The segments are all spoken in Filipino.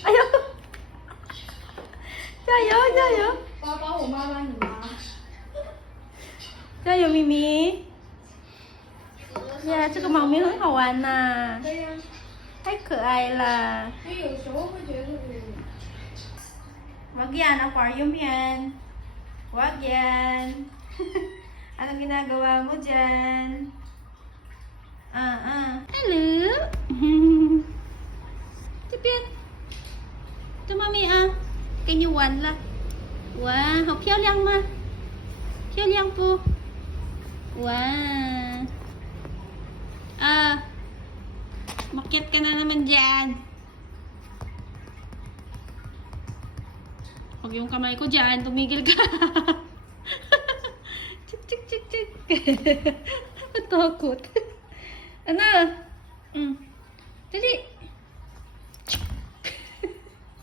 Ayaw. Jayo, jayo. 爸爸，我妈妈，你妈。 加油，咪咪！呀，这个猫咪很好玩呐、对呀、太可爱了。所以有时候会觉得Wag yan, aquarium yan. Wag yan. Anong ginagawa mo dyan? Hello? 这边。这妈咪啊，给你玩了。哇，好漂亮吗？漂亮不？哇. Makyat ka na naman dyan. Huwag yung kamay ko dyan. Tumigil ka. Chik, chik, chik, chik. Takot. Ano? Dali.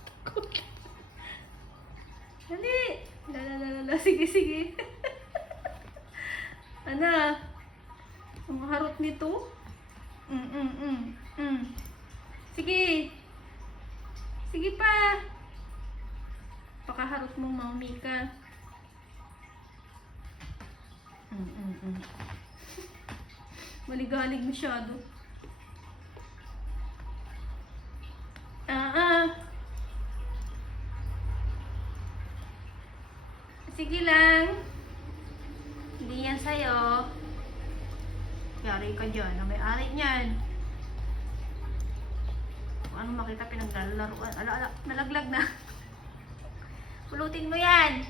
Takot. Dali. Lala. Sige, sige. Ano? Ang harot nito. Sige. Sige pa. Pakaharot mo, mami ka. Maligalig masyado. Sige lang. Hindi yan sa'yo. Yari ka dyan. Ang may-ari niyan. Kung ano makita pinaglalaruan. Ala, nalaglag na. Pulutin mo yan.